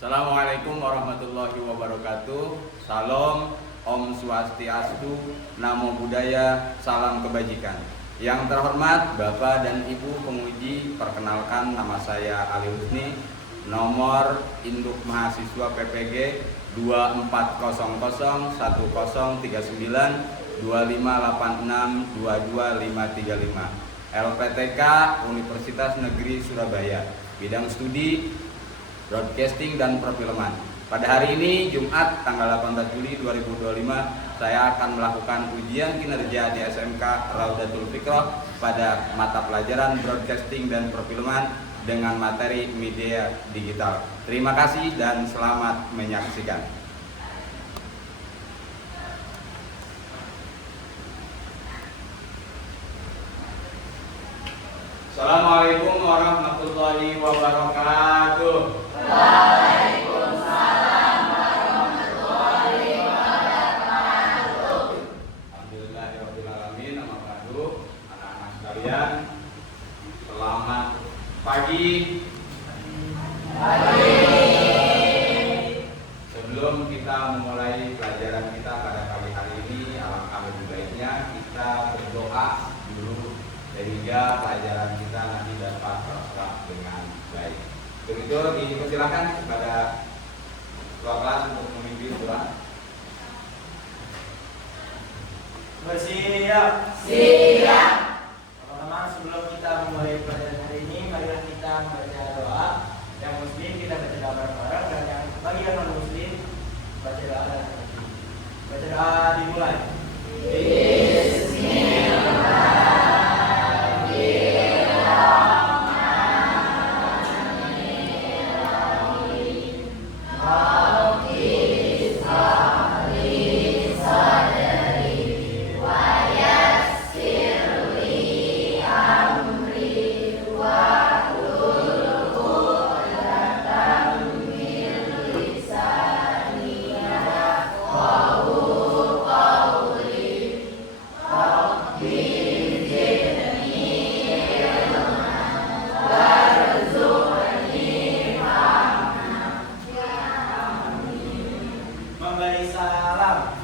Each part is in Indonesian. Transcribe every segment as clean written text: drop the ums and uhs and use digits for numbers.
Assalamualaikum warahmatullahi wabarakatuh. Salam, Om Swastiastu, Namo Buddhaya, salam kebajikan. Yang terhormat Bapak dan Ibu penguji, perkenalkan nama saya Ali Husni, nomor induk mahasiswa PPG 2401103925862255, LPTK Universitas Negeri Surabaya, bidang studi broadcasting dan perfilman. Pada hari ini Jumat tanggal 18 Juli 2025, saya akan melakukan ujian kinerja di SMK Raudatul Fikrah pada mata pelajaran broadcasting dan perfilman dengan materi media digital. Terima kasih dan selamat menyaksikan. Assalamualaikum warahmatullahi wabarakatuh. Waalaikumsalam warahmatullahi wabarakatuh. Alhamdulillahirabbil alamin. Amma ba'du. Anak-anak sekalian, selamat pagi. Sebelum kita memulai pelajaran kita pada pagi hari ini, alangkah lebih baiknya kita berdoa dulu sehingga pelajaran kita nanti dapat terserap dengan baik. Untuk itu dipersilakan kepada ketua kelas untuk memimpin doa. Bersiap. Siap. Teman-teman, sebelum kita memulai pelajaran hari ini, marilah kita membaca doa. Yang muslim kita baca doa bareng-bareng, dan yang bagi yang non muslim baca doa bareng-bareng. Baca doa dimulai. Memberi salam.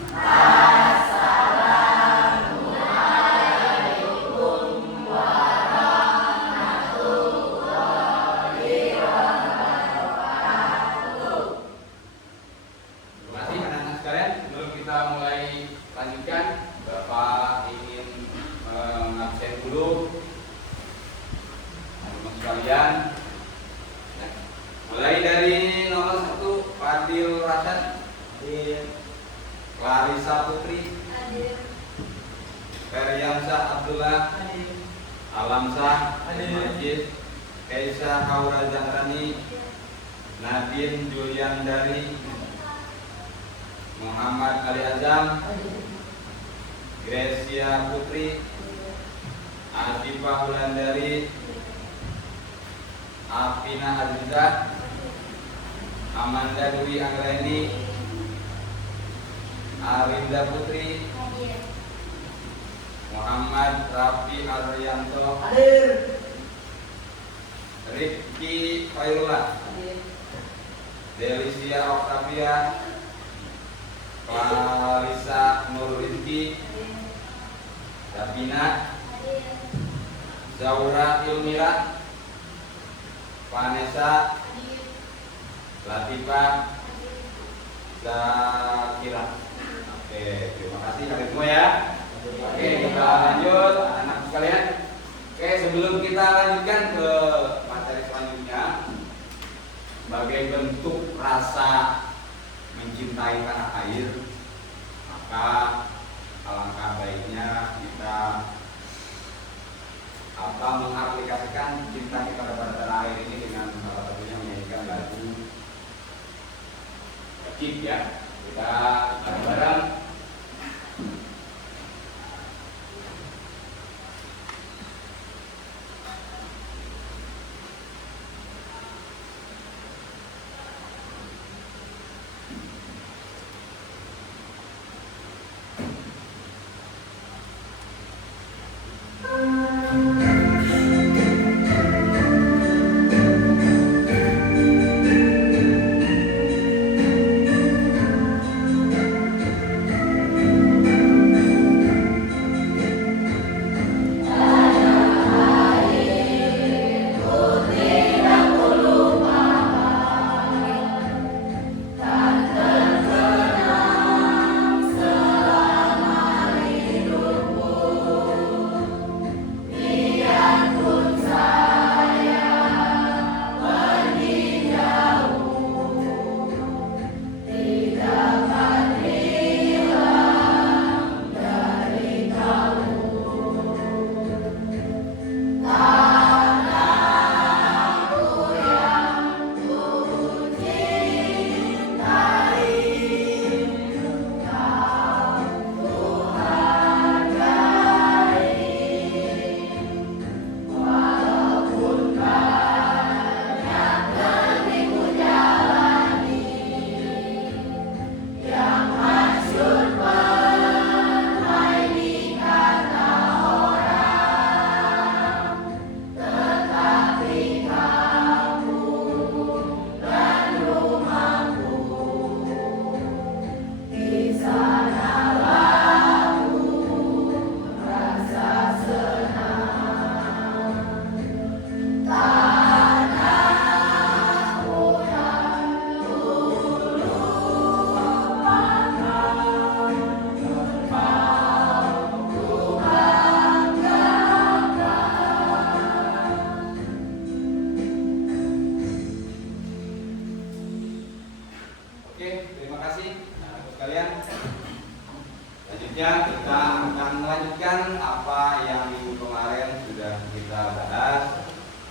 Terima kasih anak-anak sekalian. Sebelum kita mulai lanjutkan, Bapak ingin mengabsen dulu teman sekalian. Ya. Mulai dari nomor 1 Fadil Rasad, Clarissa Putri, Feryansyah Abdullah, Alamsah Majid, Keisha Haura Zahrani, Nadine Juliandari, Muhammad Ali Azam, Gracia Putri, Asifah Wulandari, Afina Azizah, Amanda Dwi Anggraini, Arinda Putri, Muhammad Rafi Arianto, Rifki Khairullah, Delicia Octavia, Clarissa Nur Rizki, Davina, Zaura Ilmira, Vanessa, Latifah, Zakira. Oke, terima kasih kalian semua ya. Oke, kita lanjut anak sekalian. Oke, sebelum kita lanjutkan ke materi selanjutnya, sebagai bentuk rasa mencintai tanah air, maka alangkah baiknya kita mengaplikasikan cinta kita kepada tanah air ini dengan salah satunya menyanyikan lagu wajib ya. Kita bareng-bareng. Oke, terima kasih. Nah, untuk kalian, selanjutnya kita akan melanjutkan apa yang minggu kemarin sudah kita bahas,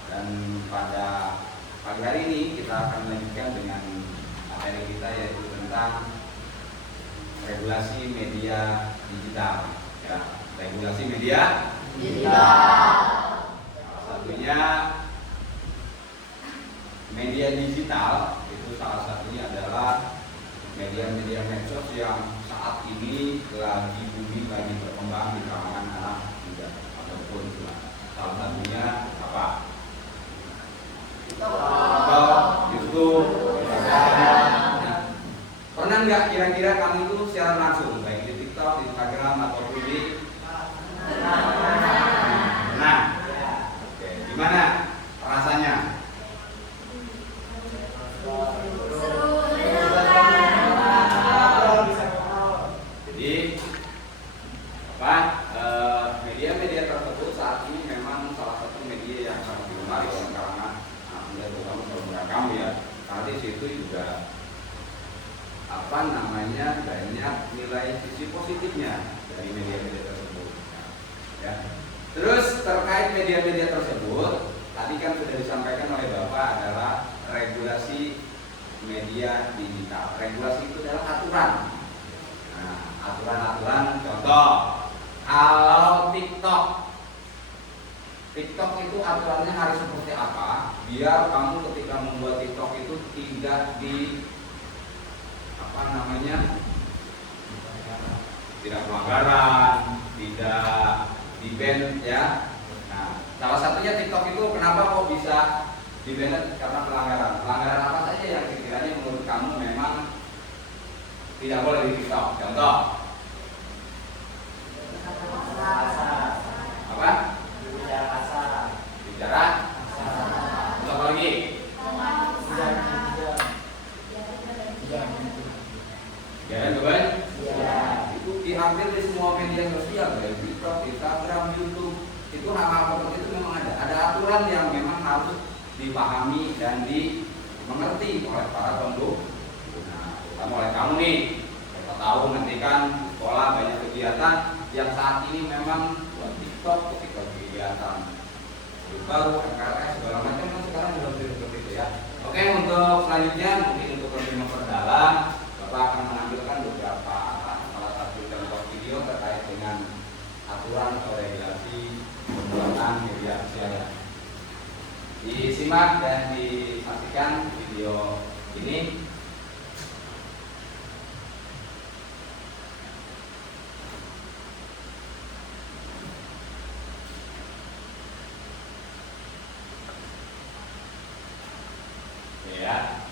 dan pada pagi hari ini kita akan melanjutkan dengan materi kita, yaitu tentang regulasi media digital. Ya, regulasi media digital. Salah satunya media digital itu salah satunya adalah media-media medsos yang saat ini lagi booming, lagi berkembang di kalangan anak muda ataupun salah satunya apa? TikTok, YouTube, Instagram. Nah, pernah nggak kira-kira kamu itu secara langsung baik di TikTok, di Instagram ataupun di Nah, oke, gimana rasanya? Jadi media-media tersebut saat ini memang salah satu media yang sangat digemari oleh kalangan anak muda, terutama saudara kamu ya. Karena di situ juga banyak nilai sisi positifnya dari media-media tersebut. Ya. Terus terkait media-media tersebut, tadi kan sudah disampaikan oleh Bapak adalah regulasi media digital. Regulasi itu adalah aturan. Nah, aturan-aturan, contoh, kalau TikTok itu aturannya harus seperti apa? Biar kamu ketika membuat TikTok itu tidak tidak pelanggaran, tidak di-ban ya. Nah, salah satunya TikTok itu kenapa kok bisa di-ban? Karena pelanggaran. Pelanggaran apa saja yang sekiranya menurut kamu memang tidak boleh di TikTok? Contoh. Apa? Bicara. Apa lagi? Jangan beban. Itu hampir di semua media sosial, dari TikTok, Instagram, YouTube. Itu hal-hal seperti itu memang ada. Ada aturan yang memang harus dipahami dan dimengerti oleh para pengguna. Nah, terutama oleh kamu nih. Kita tahu nanti kan sekolah banyak kegiatan yang saat ini memang buat TikTok, ketika kegiatan baru, MKLS, segala macam kan sekarang sudah seperti itu ya. Oke, untuk selanjutnya mungkin untuk lebih memperdalam, Bapak akan menampilkan beberapa salah satu contoh video terkait dengan aturan atau regulasi pembuatan media sosial. Disimak dan disaksikan video ini. Ya.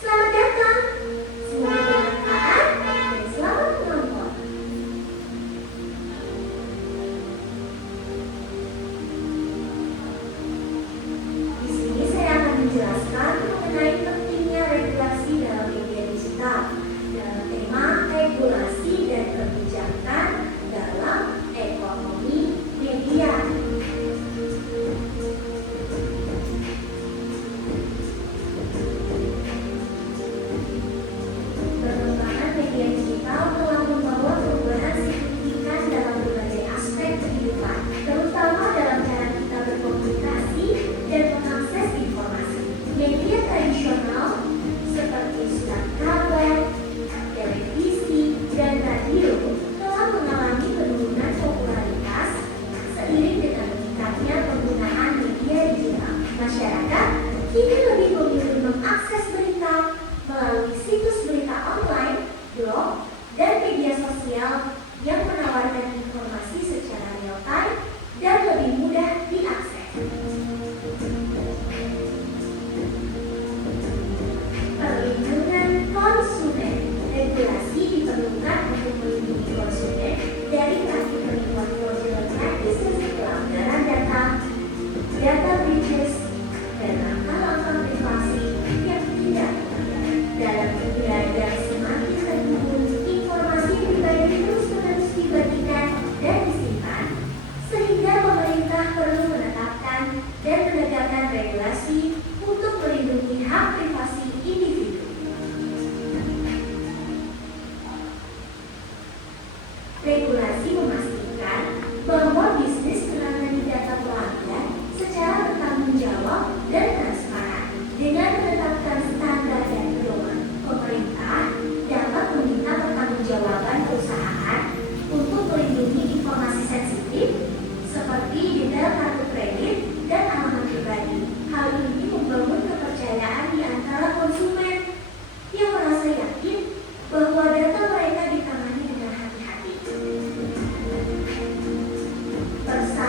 Selamat datang, semuanya datang dan selamat menonton.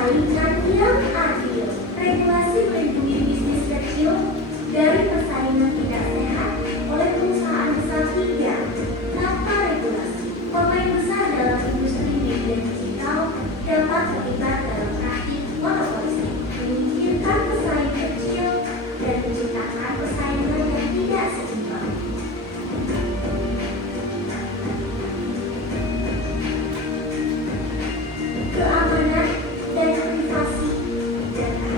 persaingan yang adil. Regulasi melindungi bisnis kecil dari persaingan tidak sehat oleh perusahaan besar hingga tanpa regulasi. Pemain besar dalam industri media digital dapat terlibat dalam praktik monopolistik, memungkinkan pesaing kecil dan menciptakan persaingan yang tidak seimbang. Keamanan dan privasi data.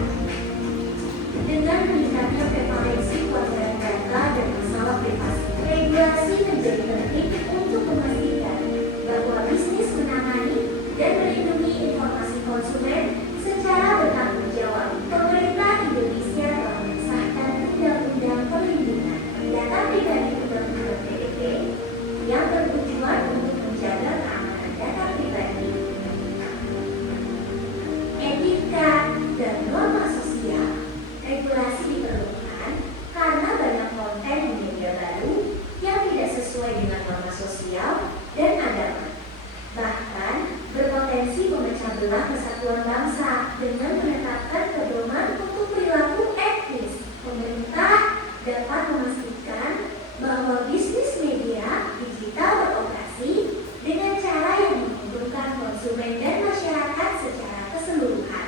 Dengan meningkatnya prevalensi pelanggaran data dan masalah privasi, regulasi menjadi penting untuk memastikan bahwa bisnis menangani dan melindungi informasi konsumen secara bertanggung jawab. Pemerintah Indonesia telah mengesahkan Undang-Undang Perlindungan Data Pribadi Undang-Undang PDP yang bertujuan untuk menjaga keamanan data pribadi. Etika dan norma sosial. Regulasi diperlukan karena banyak konten di media baru yang tidak sesuai dengan norma sosial dan agama. Bahkan berpotensi memecah belah persatuan bangsa dengan menetapkan pedoman untuk perilaku etis. Pemerintah dapat memastikan bahwa bisnis media digital beroperasi dengan cara yang menguntungkan konsumen dan masyarakat secara keseluruhan.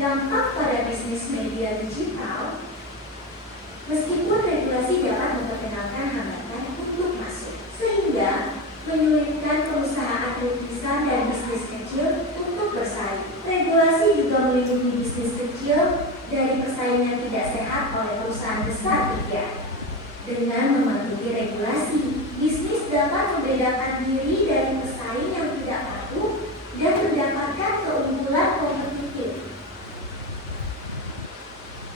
Dampak pada bisnis media digital. Meskipun regulasi dapat memperkenalkan hambatan untuk masuk, sehingga menyulitkan perusahaan rintisan dan bisnis kecil untuk bersaing. Regulasi juga melindungi bisnis kecil dari persaingan tidak sehat oleh perusahaan besar tidak. Dengan mematuhi regulasi, bisnis dapat membedakan diri dari pesaing yang tidak patuh dan mendapatkan keunggulan kompetitif.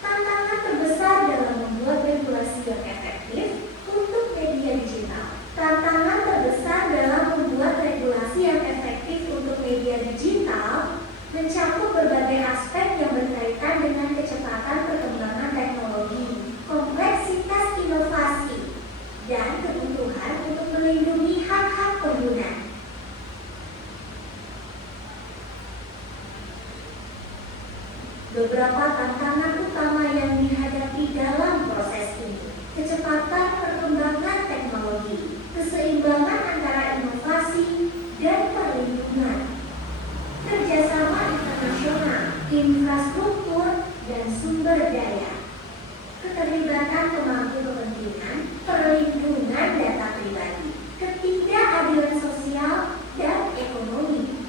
Tantangan terbesar dalam membuat regulasi yang efektif untuk media digital. Tantangan terbesar dalam membuat regulasi yang efektif untuk media digital mencakup berbagai aspek yang berkaitan dengan kecepatan perkembangan teknologi, kompleksitas inovasi, dan kebutuhan untuk melindungi hak-hak pengguna. Beberapa tantangan utama yang dihadapi dalam proses ini: kecepatan perkembangan teknologi, keseimbangan antara inovasi dan perlindungan, kerjasama internasional, infrastruktur, dan sumber daya, keterlibatan pemangku kepentingan, perlindungan data pribadi, ketidakadilan sosial, dan ekonomi.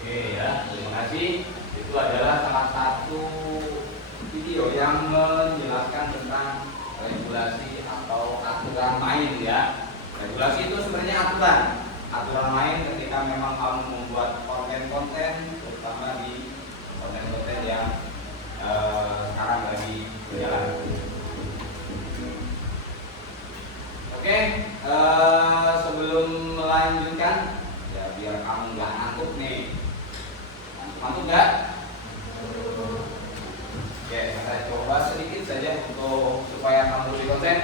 Oke ya, terima kasih. Itu adalah salah satu video yang menjelaskan tentang regulasi atau aturan main ya. Regulasi itu sebenarnya aturan main ketika memang kamu membuat konten-konten, terutama di konten-konten yang sekarang lagi berjalan. Oke, sebelum melanjutkan, ya biar kamu nggak ngantuk nih. Ngantuk nggak? Oke, saya coba sedikit saja untuk supaya kamu lebih konsen.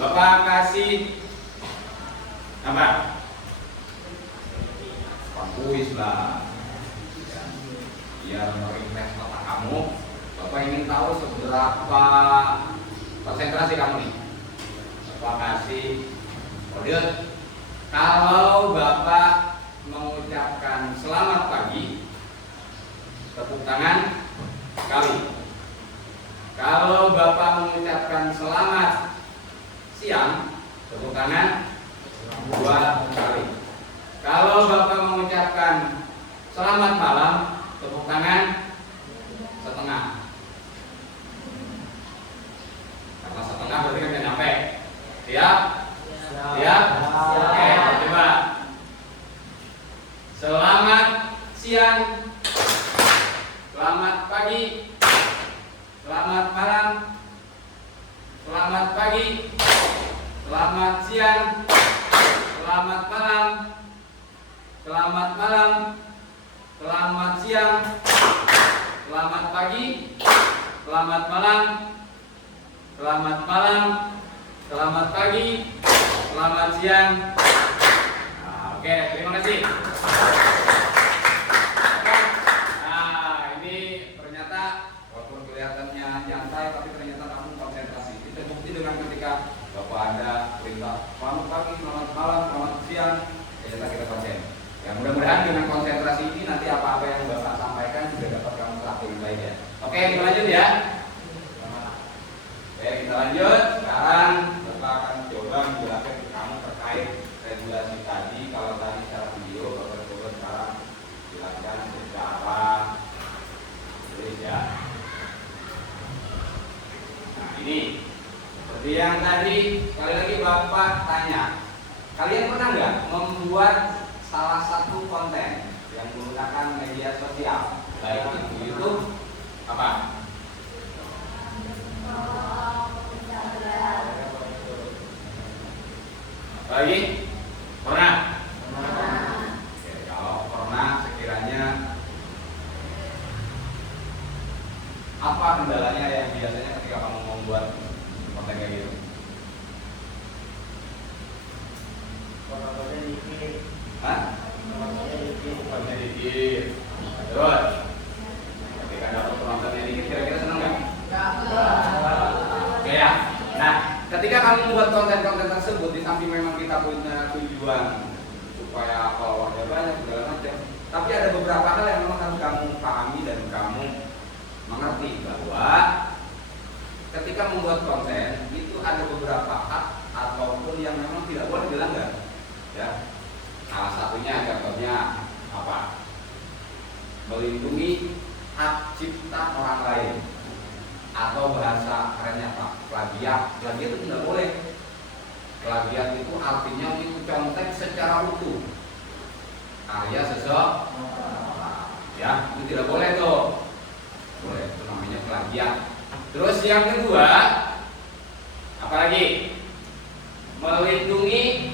Bapak kasih apa? Kuis lah. Ya, biar merefresh otak kamu. Bapak ingin tahu seberapa konsentrasi kamu nih. Bapak kasih kode. Kalau Bapak mengucapkan selamat pagi, tepuk tangan sekali. Kalau Bapak mengucapkan selamat siang, tepuk tangan 2 kali. Kalau Bapak mengucapkan selamat malam, tepuk tangan setengah. Karena setengah berarti kan nyampe. Siap? Siap? Oke, coba. Selamat siang. Selamat pagi. Selamat malam. Selamat pagi. Selamat siang. Selamat malam. Selamat malam. Selamat siang. Selamat pagi. Selamat malam. Selamat malam. Selamat pagi. selamat siang. Nah, oke, terima kasih. Nah, ini ternyata walaupun kelihatannya nyantai, tapi ternyata kamu konsentrasi. Itu terbukti dengan ketika Bapak ada perintah selamat pagi, selamat malam, selamat siang, ternyata kita konsen. Ya, mudah-mudahan dengan konsentrasi ini nanti apa-apa yang Bapak sampaikan juga dapat kamu lakukan baik ya. Oke, kita lanjut ya. Oke, kita lanjut. Sekarang Bapak akan coba menjelaskan ke kamu terkait regulasi tadi. Kalau tadi secara video, Bapak coba sekarang jelaskan secara tulis ya. Nah, ini seperti yang tadi, sekali lagi Bapak tanya, kalian pernah nggak membuat salah satu konten yang menggunakan media sosial, baik itu YouTube, apa? Lagi? Pernah? Oke, kalau pernah sekiranya apa kendalanya yang biasanya ketika kamu membuat konten kayak gitu? Foto-fotonya dikit. Hah? Fotonya dikit. Fotonya dikit. Terus? Ketika dapat penontonnya dikit, kira-kira seneng nggak? Oke ya. Nah, ketika kamu membuat konten-konten tersebut, di samping memang kita punya tujuan supaya followernya banyak segala macam, tapi ada beberapa hal yang memang harus kamu pahami dan kamu mengerti bahwa ketika membuat konten itu ada beberapa hak ataupun yang memang tidak boleh dilanggar. Ya, salah satunya contohnya apa? Melindungi hak cipta orang lain. Atau bahasa kerennya apa? Plagiat. Plagiat itu tidak boleh. Plagiat itu artinya itu contek secara utuh. Karya seseorang. Ya, itu tidak boleh tuh. Boleh, itu namanya plagiat. Terus yang kedua, apa lagi? Melindungi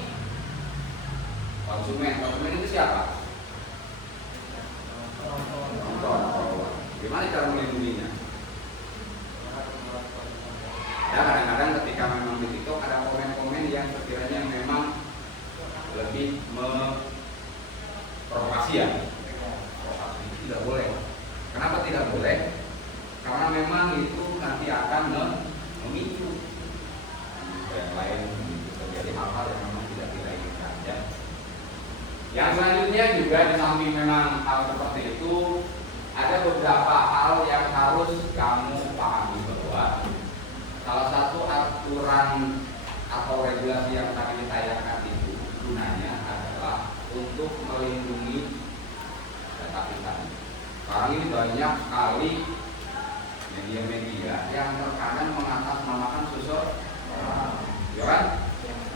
konsumen. Konsumen itu siapa? Gimana cara melindunginya? Ya, kadang-kadang ketika memang di TikTok ada komen-komen yang sekiranya memang lebih memprovokasi ya. Provokasi tidak boleh. Kenapa tidak boleh? Karena memang itu nanti akan memicu yang lain terjadi hal-hal yang memang tidak kita inginkan ya. Yang selanjutnya juga di samping memang hal seperti itu, ada beberapa hal yang harus kamu pahami bahwa salah satu aturan atau regulasi yang kami tayangkan itu gunanya adalah untuk melindungi data kita. Sekarang ini banyak sekali media-media yang terkadang mengatasnamakan sosok, ya kan?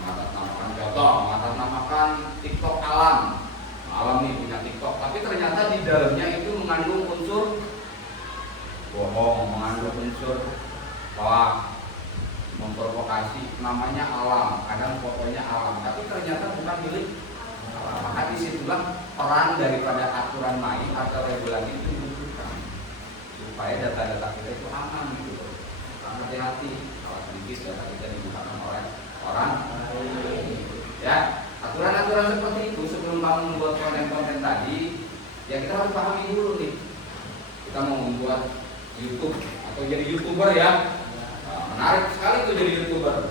Mengatasnamakan contoh, mengatasnamakan TikTok alam. Alam nih punya TikTok, tapi ternyata di dalamnya itu mengandung unsur bohong, mengandung unsur hoax, memprovokasi, namanya alam, kadang fotonya alam, tapi ternyata bukan milik alam. Maka disitulah peran daripada aturan main atau regulasi itu dibutuhkan supaya data-data kita itu aman gitu. Hati-hati kalau sedikit data kita digunakan oleh orang. Ya, aturan-aturan seperti itu sebelum kamu membuat konten-konten tadi, ya kita harus pahami dulu nih. Kita mau membuat YouTube atau jadi YouTuber ya. Menarik sekali tuh jadi YouTuber.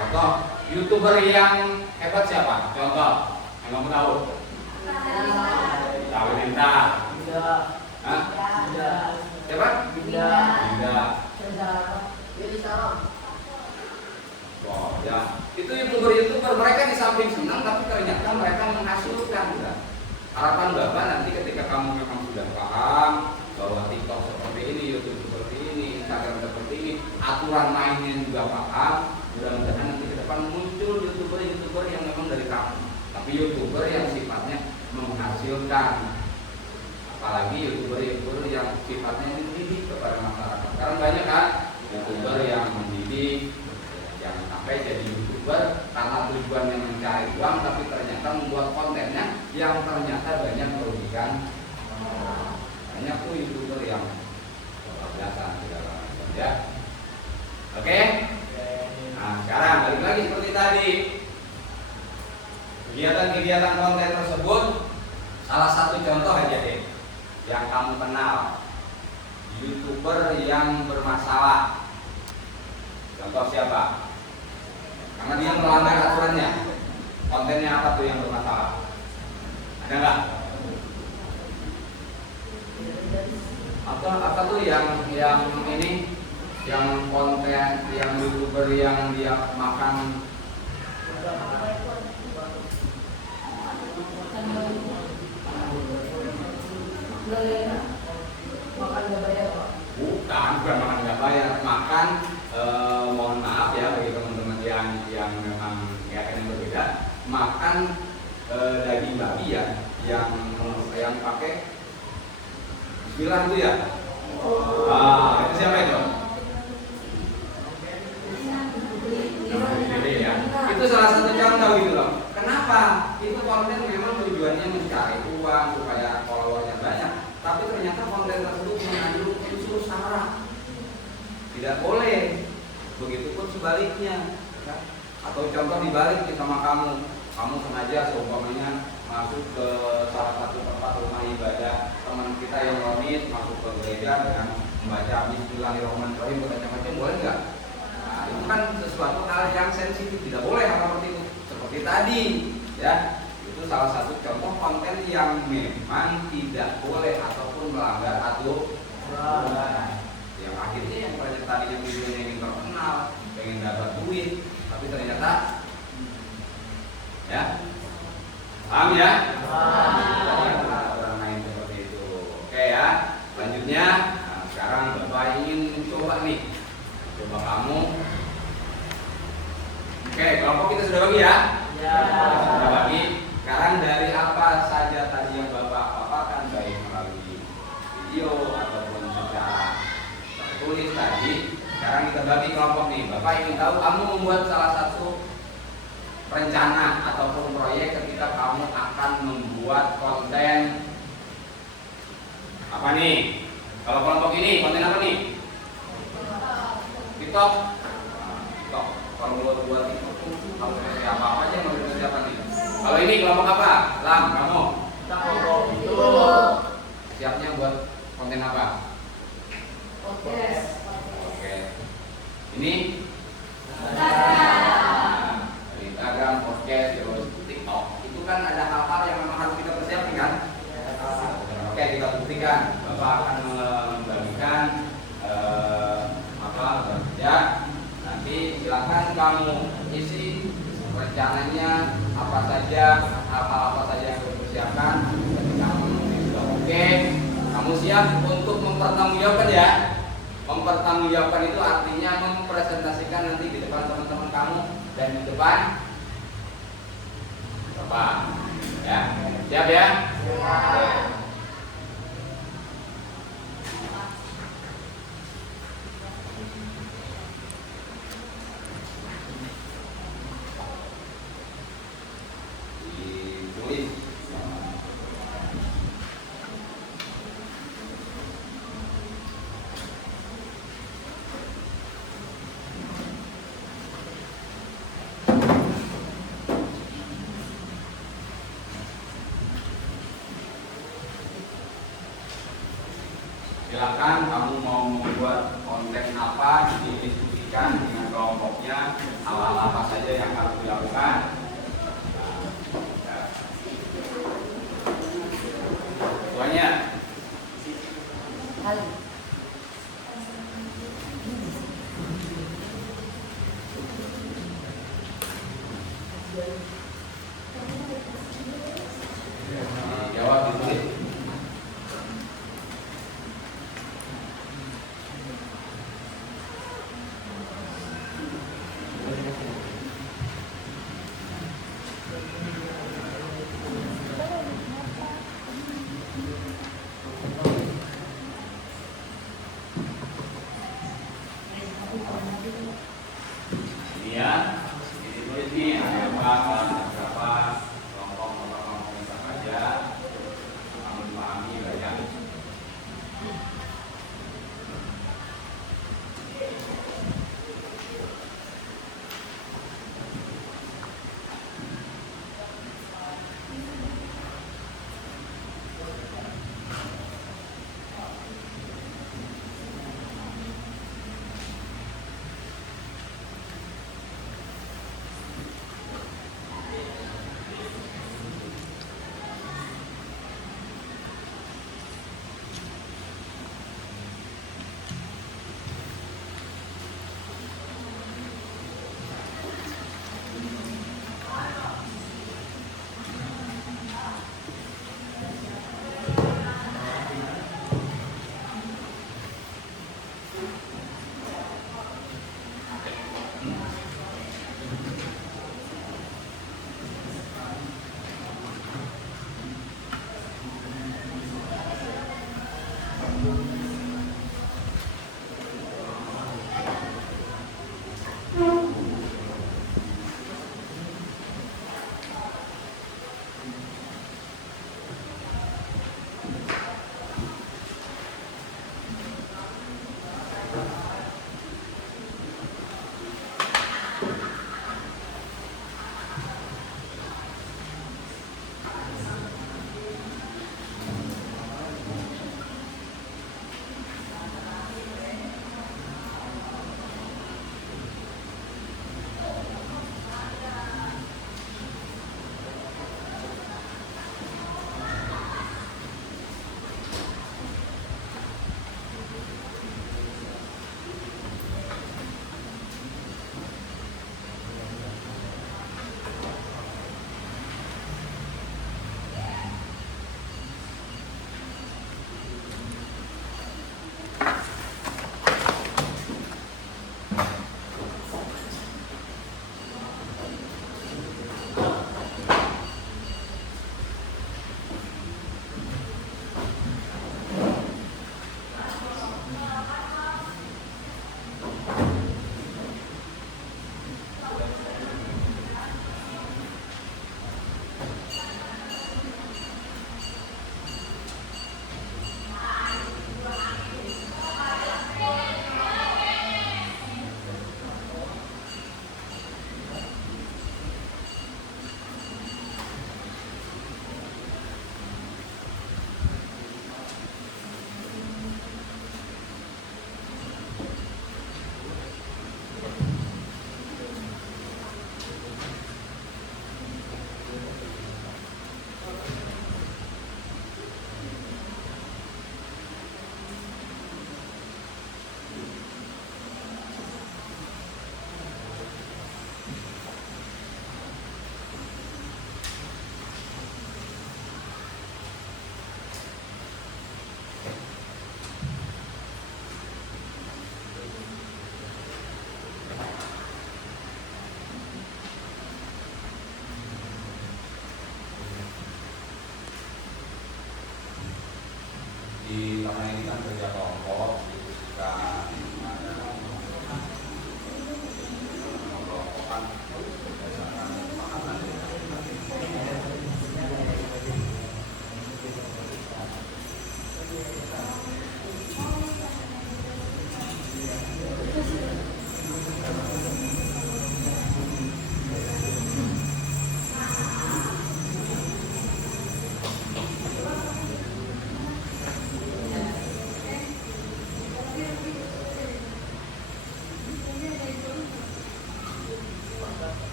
Contoh, YouTuber yang hebat siapa? Contoh, yang kamu tahu? Tahu Linda. Hah? Siapa? Linda. Wow, ya. Itu YouTuber mereka di samping senang, tapi ternyata mereka menghasilkan. Harapan Bapak nanti ketika kamu memang sudah paham bahwa TikTok seperti ini, YouTube seperti ini, Instagram seperti ini, aturan mainnya juga paham. Mudah-mudahan nanti ke depan muncul YouTuber yang memang dari kamu, tapi YouTuber yang sifatnya menghasilkan. Apalagi YouTuber yang sifatnya mendidik kepada masyarakat. Sekarang banyak kan YouTuber yang mendidik, jangan sampai jadi YouTuber karena tujuannya mencari uang, tapi ternyata membuat kontennya yang ternyata banyak merugikan. Banyak tuh YouTuber yang kebablasan segala macam ya. Oke? Nah sekarang balik lagi seperti tadi. kegiatan konten tersebut, salah satu contoh aja deh yang kamu kenal, YouTuber yang bermasalah. Contoh siapa? Karena dia melanggar aturannya. Kontennya apa tuh yang bermasalah? Ada nggak? Apa tuh yang ini, yang konten, yang YouTuber yang dia makan bukan makan nggak bayar, makan mohon maaf ya bagi teman-teman yang memang kegiatan yang berbeda, makan daging babi ya, yang pakai bismillah itu ya. Itu siapa itu? Ya. Itu salah satu contoh gitu loh. Kenapa? Itu konten memang tujuannya mencari uang supaya followernya banyak, tapi ternyata konten tersebut mengandung unsur sara. Tidak boleh. Begitupun sebaliknya. Atau contoh dibalik sama kamu sengaja seumpamanya masuk ke salah satu tempat rumah ibadah teman kita yang nonis, masuk ke gereja dengan membaca Bismillahirrahmanirrahim macam-macam, boleh nggak? Nah, itu kan sesuatu hal yang sensitif, tidak boleh seperti itu. Seperti tadi, ya, itu salah satu contoh konten yang memang tidak boleh ataupun melanggar aturan. Yang akhirnya yang tadinya videonya ingin terkenal, pengen dapat duit, tapi ternyata, ya, paham ya? Orang main seperti itu. Oke ya, selanjutnya, nah, sekarang Bapak ingin coba nih. Coba kamu. Oke, kelompok kita sudah bagi ya? Ya. Sudah bagi. Sekarang dari apa saja tadi yang Bapak paparkan, baik melalui video ataupun secara tertulis tadi. Sekarang kita bagi kelompok nih. Bapak ingin tahu kamu membuat salah satu rencana ataupun proyek ketika kamu akan membuat konten apa nih? Kalau kelompok ini konten apa nih? TikTok. TikTok. Kalau buat TikTok harus apa aja yang mau dipersiapkan nih? Kalau ini kelompok apa? Lam, kamu? Siapnya buat konten apa? Podcast. Oke. Ini? Instagram, podcast, terus TikTok. Itu kan ada hal-hal yang memang harus kita persiapkan kan? Oke, kita buktikan. Bapak akan membagikan kerja. Nanti silakan kamu isi rencananya apa saja, hal-hal apa saja yang dipersiapkan. Ketika kamu sudah oke, kamu siap untuk mempertanggungjawabkan ya. Mempertanggungjawabkan itu artinya mempresentasikan nanti di depan teman-teman kamu dan di depan Bapak. Ya, siap ya? Siap. Silakan kamu mau membuat konten apa, didiskusikan dengan kelompoknya, hal-hal apa saja yang harus dilakukan. Semuanya. Jawab ditulis.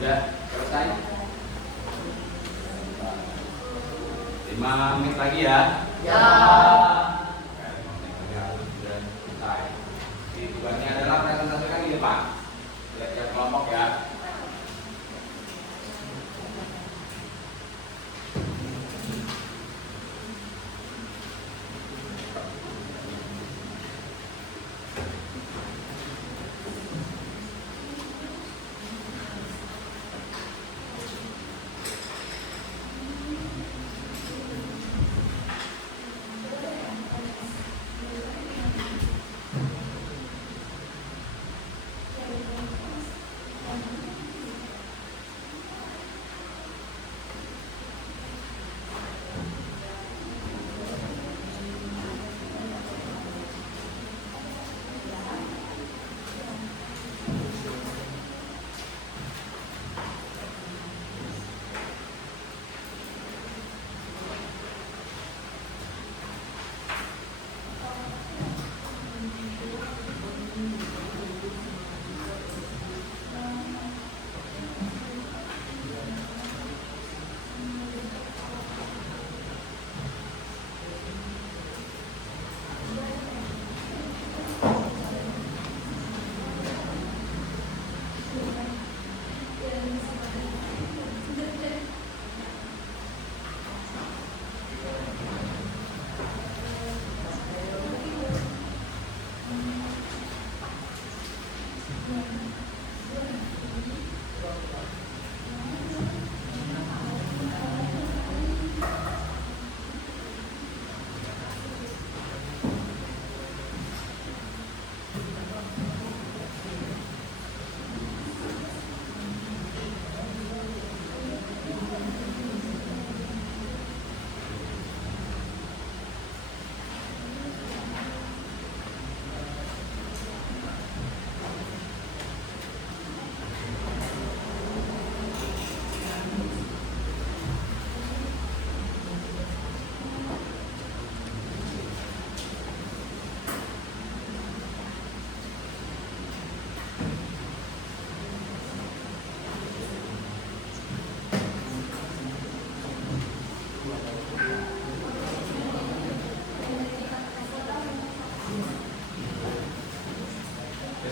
Sudah selesai? 5 menit lagi ya. Ya. Sudah selesai. Tugasnya adalah presentasikan di depan. Lihat kelompok ya.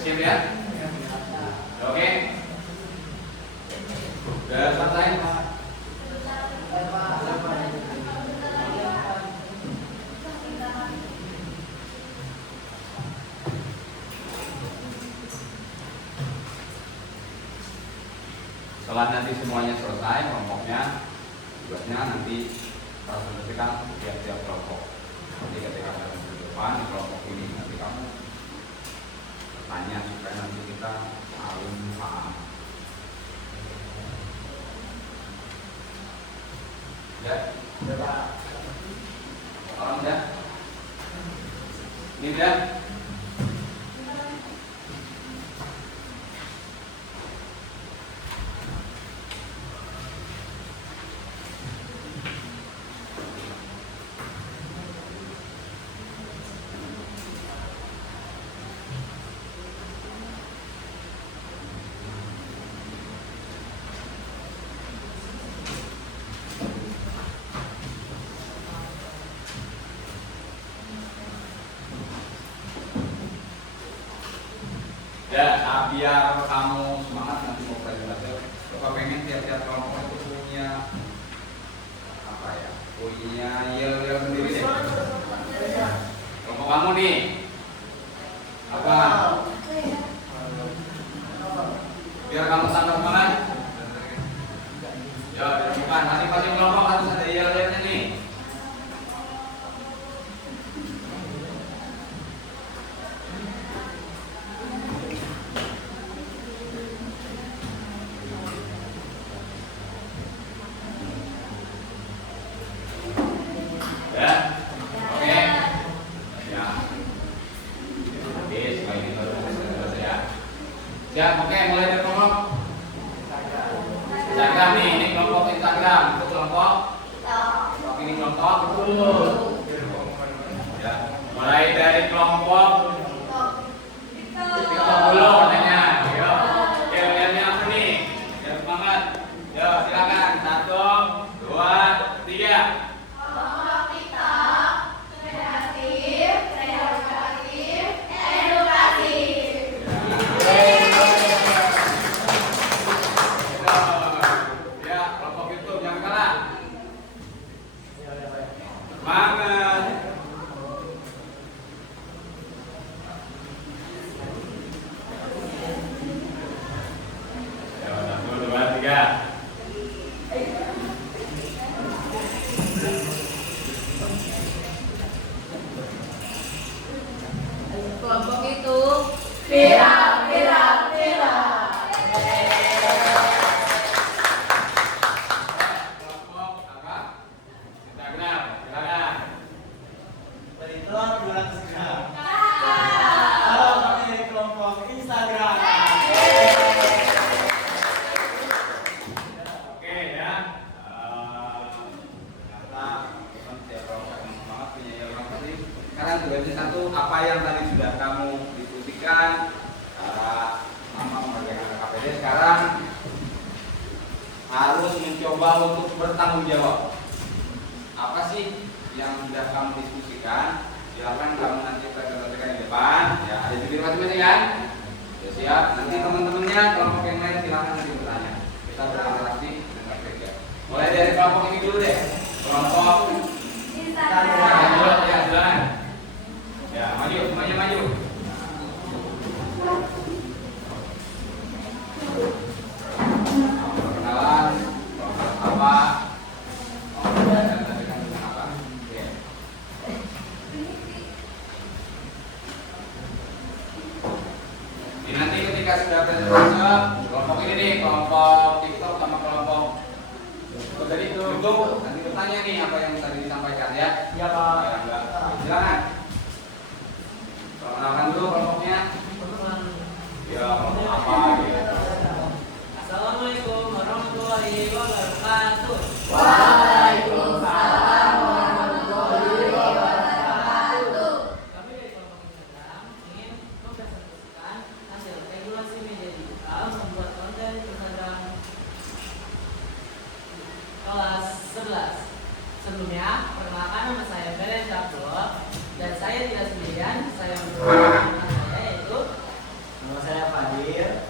Siap ya? Oke. Udah selesai? Setelah nanti semuanya selesai kelompoknya, tugasnya nanti presentasikan tiap-tiap kelompok. Nanti ketika ada di depan di kelompok ini nanti kamu tanya supaya nanti kita saling paham. Ya, orang ya. Ini dia. Ya, biar kamu semangat nanti mau presentasi. Bapak pengen tiap-tiap kelompok itu punya apa ya? Punya yel-yel sendiri deh. Kelompok kamu nih apa? Biar kamu tambah semangat. Ya, bukan masing-masing kelompok harus ada yel-yelnya nih. Ya, oke, mulai dari kelompok Instagram nih, ini kelompok Instagram, itu kelompok ini kelompok betul. Ya, mulai dari kelompok TikTok dulu katanya. Yo, lihatnya apa nih? Ya semangat. Yo, silakan 1, 2, 3. Kelompok itu viral. Kelompok apa? Instagram, silakan. Dari telur 200 gram. Halo, kami dari kelompok Instagram. Oke ya. Ternyata teman tiap kelompok yang semangat punya yang pasti. Sekarang tugasnya satu, apa yang tadi sudah kamu diskusikan, cara sama mengerjakan KPD sekarang harus mencoba untuk bertanggung jawab. Apa sih yang sudah kamu diskusikan? Silakan kamu nanti presentasikan di depan. Ya, ada jubir masing-masing kan? Ya siap. Nanti teman-temannya kelompok yang lain silakan nanti bertanya. Kita berinteraksi dengan kerja. Mulai dari kelompok ini dulu deh. Kelompok Instagram. Ya, silakan. Ya, maju, semuanya maju. Perkenalan, apa? Presentasikan tentang apa? Oke. Ini nanti ketika sudah presentasi, kelompok ini nih, kelompok TikTok sama kelompok dari YouTube, nanti bertanya nih apa yang tadi disampaikan ya. Ya, Pak. Ya, enggak. Silakan. Perkenalkan dulu kelompoknya. Ya, kelompok apa gitu. Assalamualaikum warahmatullahi wabarakatuh. Waalaikumsalam warahmatullahi wabarakatuh. Kami dari kelompok Instagram ingin mempresentasikan hasil regulasi media digital membuat konten Instagram kelas 11. Sebelumnya, perkenalkan nama saya Beren Abdul dan saya tidak sendirian, saya bersama teman saya yaitu Nama saya Fadil.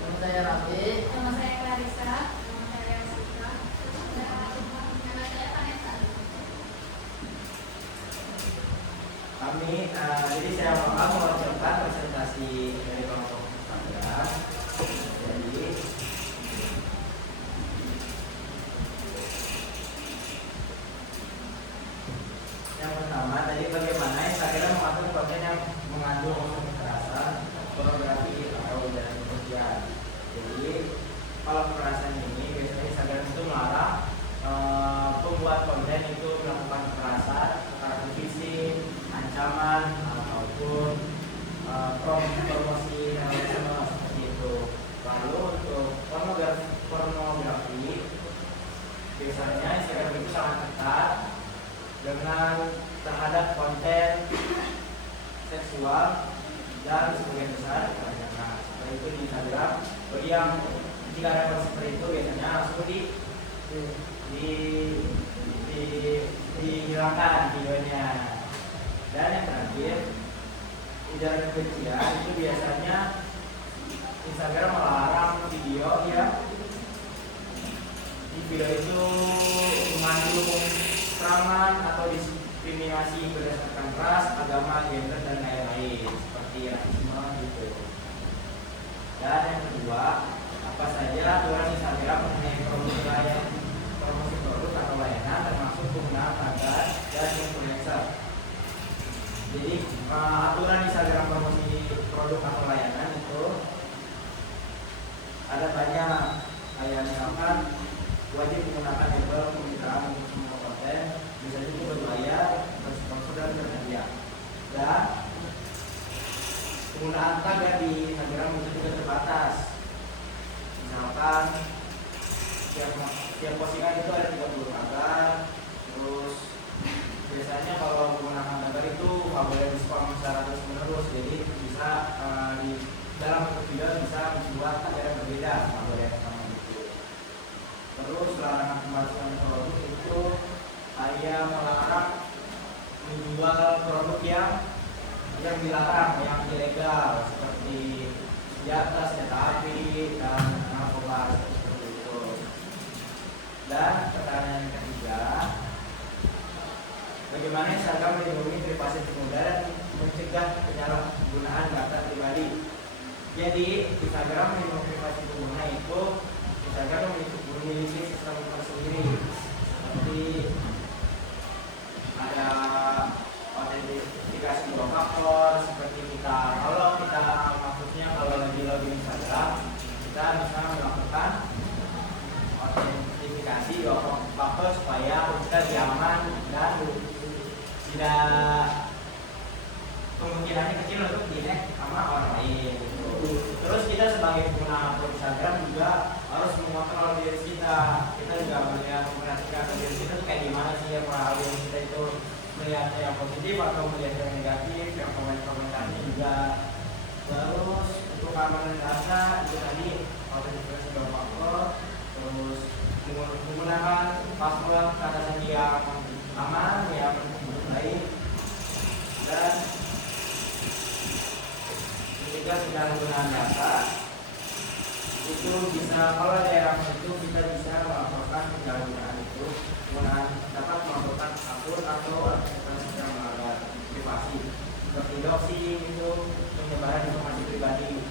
Nama saya Rafi. Nama saya Clarissa. Nama saya Sita. Nama saya Vanessa. Jadi saya akan membacakan presentasi dari kelompok Instagram. Jadi yang pertama tadi bagaimana Instagram mengatur konten yang mengandung unsur kekerasan, pornografi atau ujaran kebencian. Jadi kalau kekerasan ini biasanya Instagram itu melarang pembuat konten itu melakukan kekerasan fisik, ancaman ataupun promosi terorisme seperti itu. Lalu untuk pornografi biasanya Instagram itu sangat ketat dengan terhadap konten seksual dan sebagian besar kebanyakan. Seperti itu di Instagram. Bagi yang jika ada konten seperti itu biasanya langsung dihilangkan videonya. Dan yang terakhir, ujaran kebencian itu biasanya Instagram melarang video yang di video itu mengandung serangan atau diskriminasi berdasarkan ras, agama, gender, dan lain-lain seperti rasisme gitu. Dan yang kedua, apa saja aturan Instagram mengenai promosi produk atau layanan termasuk penggunaan tagar dan influencer. Jadi aturan Instagram promosi produk atau layanan itu ada banyak, kayak misalkan wajib menggunakan label kemitraan untuk semua konten, bisa juga berbayar, bersponsor dan berhadiah. Dan penggunaan tagar di Instagram itu juga terbatas. Misalkan setiap postingan itu ada 30 tagar, terus biasanya kalau menggunakan tagar itu nggak boleh dispam secara terus menerus, jadi bisa di dalam satu video bisa membuat tagar yang berbeda, nggak boleh sama gitu. Terus larangan pemalsuan produk itu hanya melarang menjual produk yang dilarang, yang ilegal seperti senjata api dan narkoba seperti itu. Dan pertanyaan yang ketiga, bagaimana Instagram melindungi privasi pengguna dan mencegah penyalahgunaan data pribadi? Jadi Instagram melindungi privasi pengguna itu Instagram memiliki sistem tersendiri, seperti ada autentikasi 2 faktor, seperti kalau lagi login Instagram kita bisa melakukan autentikasi 2 faktor supaya kita aman dan tidak kemungkinannya kecil untuk di-hack sama orang lain. Terus kita sebagai pengguna akun Instagram juga harus mengontrol diri kita. Kita juga memperhatikan diri kita tuh kayak gimana sih ya, audiens kita itu melihat yang positif atau melihat yang negatif, yang komentarnya juga. Terus untuk keamanan data itu tadi autentikasi 2 faktor, terus menggunakan password kata sandi yang aman, yang baik, dan ketika sudah menggunakan data itu bisa, kalau ada yang itu kita bisa melaporkan penyalahgunaan itu, dapat melaporkan akun atau aktivitas yang melanggar privasi seperti doxing itu, penyebaran informasi pribadi,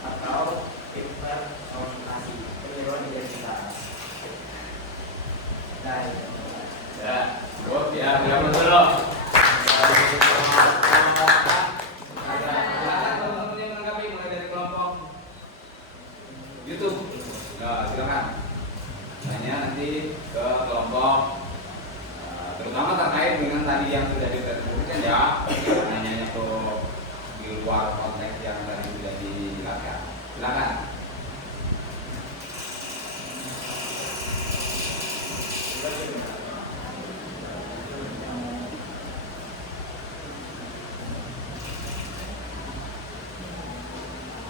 atau filter konsultasi, penyebaran identitas. Dan Ya, cukup ya, bilang dulu. YouTube. Nah, silakan. Tanya nanti ke kelompok terutama terkait dengan tadi yang sudah diteruskan ya. Nanya ke di luar konteks yang tadi sudah dijelaskan. Silakan.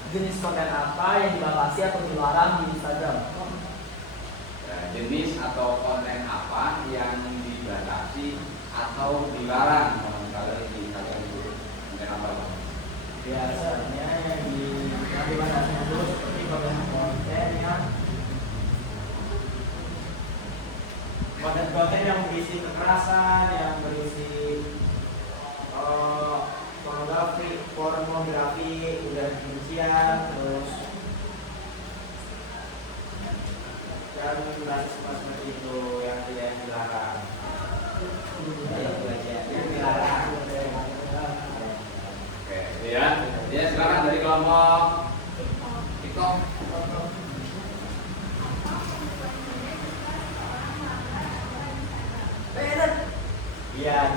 Jenis konten apa yang dibatasi atau dilarang di Instagram? Jenis atau konten apa yang dibatasi atau dilarang kalau di Instagram itu konten apa? biasanya konten yang berisi kekerasan, yang berisi pornografi, udah kebencian, terus dan rasisme seperti itu yang tidak dilarang. Yang dilarang. Oke, ya. Ya, silakan dari kelompok TikTok. Iya,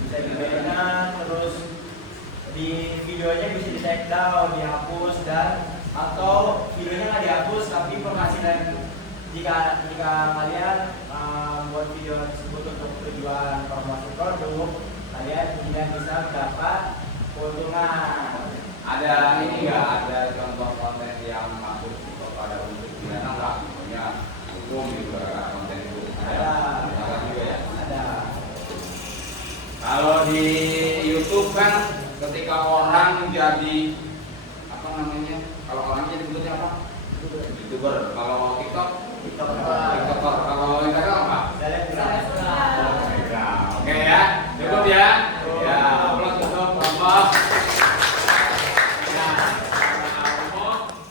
bisa di-ban, terus di videonya bisa di take down, dihapus dan atau videonya nggak dihapus tapi penghasilan jika kalian buat video tersebut untuk tujuan promosi produk, kalian tidak bisa mendapat keuntungan. Ada ini nggak, ada contoh konten yang masuk kepada unsur pidana nggak? Misalnya hukum gitu, konten itu ada juga ya. Ada. Kalau di YouTube kan ketika orang jadi apa namanya? Kalau orangnya disebutnya apa? YouTuber. Kalau TikTok, TikToker. Kalau Instagram apa? Telegram. Oke ya, cukup ya. Ya, aplaus untuk kelompok.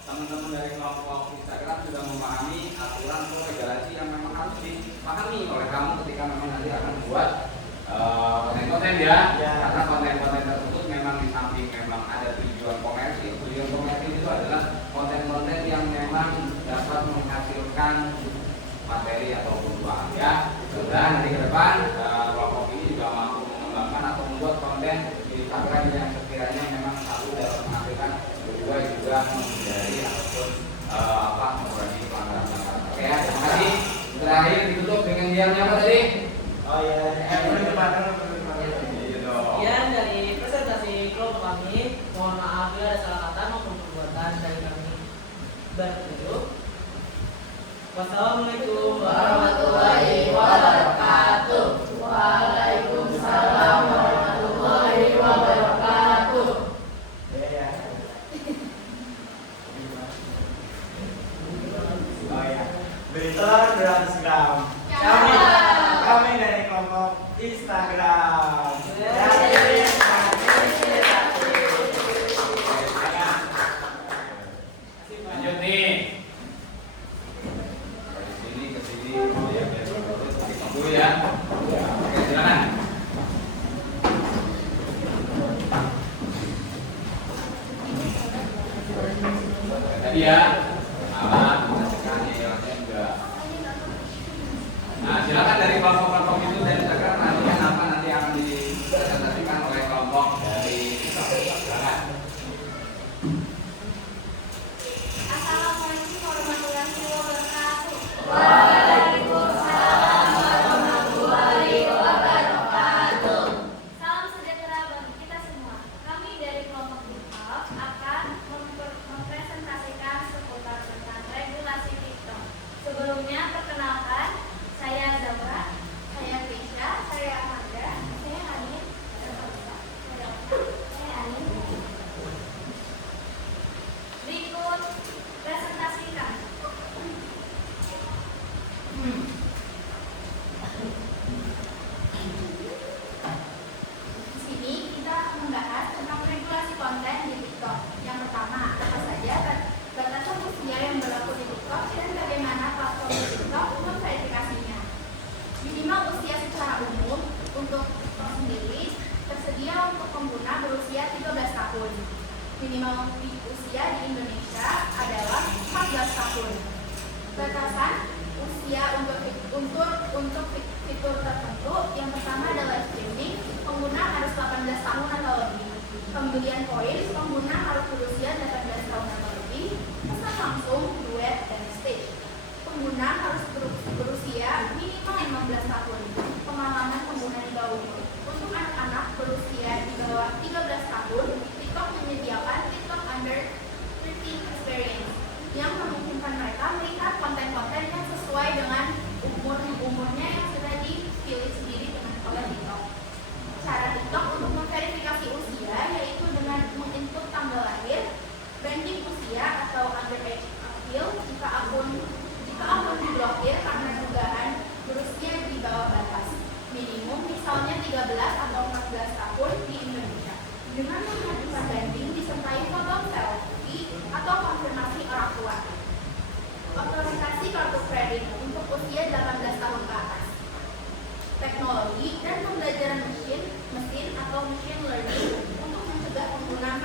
Teman-teman dari kelompok Instagram sudah memahami aturan atau regulasi yang memang harus dipahami oleh kamu ketika memang nanti akan membuat konten-konten ya. Karena konten-konten tersebut memang di samping memang ada tujuan komersil. Tujuan komersil itu adalah konten-konten yang memang dapat menghasilkan materi ataupun uang ya. Dan nanti ke depan kelompok ini juga mampu mengembangkan atau membuat konten di Instagram yang sekiranya memang satu dapat menghasilkan, kedua juga menghindari ataupun mengurangi pelanggaran. Oke ya, terima kasih. Terakhir ditutup dengan dialognya apa tadi? Oh iya, Sekian dari presentasi kelompok kami. Mohon maaf bila ada salah kata maupun perbuatan dari kami bertujuh. Wassalamualaikum warahmatullahi wabarakatuh. Waalaikumsalam warahmatullahi wabarakatuh. Oh ya, beritelur 200 gram. Kami dari kelompok Instagram. Lanjut nih. Dari sini ke sini, ya biar dulu ya. Oke, silakan. Tadi ya. Alat, sekali juga. Nah, silakan dari kelompok-kelompok itu dan Instagram nantinya apa nanti akan dipresentasikan oleh kelompok dari Instagram. Silakan. Assalamualaikum warahmatullahi wabarakatuh. Waalaikumsalam warahmatullahi wabarakatuh. Salam sejahtera bagi kita semua. Kami dari kelompok TikTok akan mempresentasikan seputar tentang regulasi TikTok. Sebelumnya perkenalkan, saya Zabra, saya Keisha, saya Amanda, saya Anin, saya Anin. Berikut presentasikan. Di sini kita membahas tentang regulasi konten di TikTok. Yang pertama, apa saja batasan usia yang berlaku di TikTok dan bagaimana platform di TikTok memverifikasinya. Minimal usia secara umum untuk TikTok sendiri tersedia untuk pengguna berusia 13 tahun. Minimal usia di Indonesia adalah 14 tahun. Batasan usia untuk fitur tertentu yang pertama adalah streaming, pengguna harus 18 tahun atau lebih. Pembelian poin, pengguna harus berusia 18 tahun atau lebih. Pesan langsung, duet, dan stage. Pengguna harus berusia minimal 15 tahun. Pengalaman pengguna di bawah untuk anak-anak berusia di bawah 13 tahun, TikTok menyediakan TikTok Under 13 Experience yang memungkinkan mereka melihat konten-konten yang sesuai dengan umurnya yang sudah dipilih sendiri oleh TikTok. Cara TikTok untuk memverifikasi usia yaitu dengan tahun di Indonesia dengan mengajukan banding disertai foto selfie atau konfirmasi orang tua. Otorisasi kartu kredit untuk usia 18 tahun ke atas. Teknologi dan pembelajaran mesin atau machine learning untuk mencegah pengguna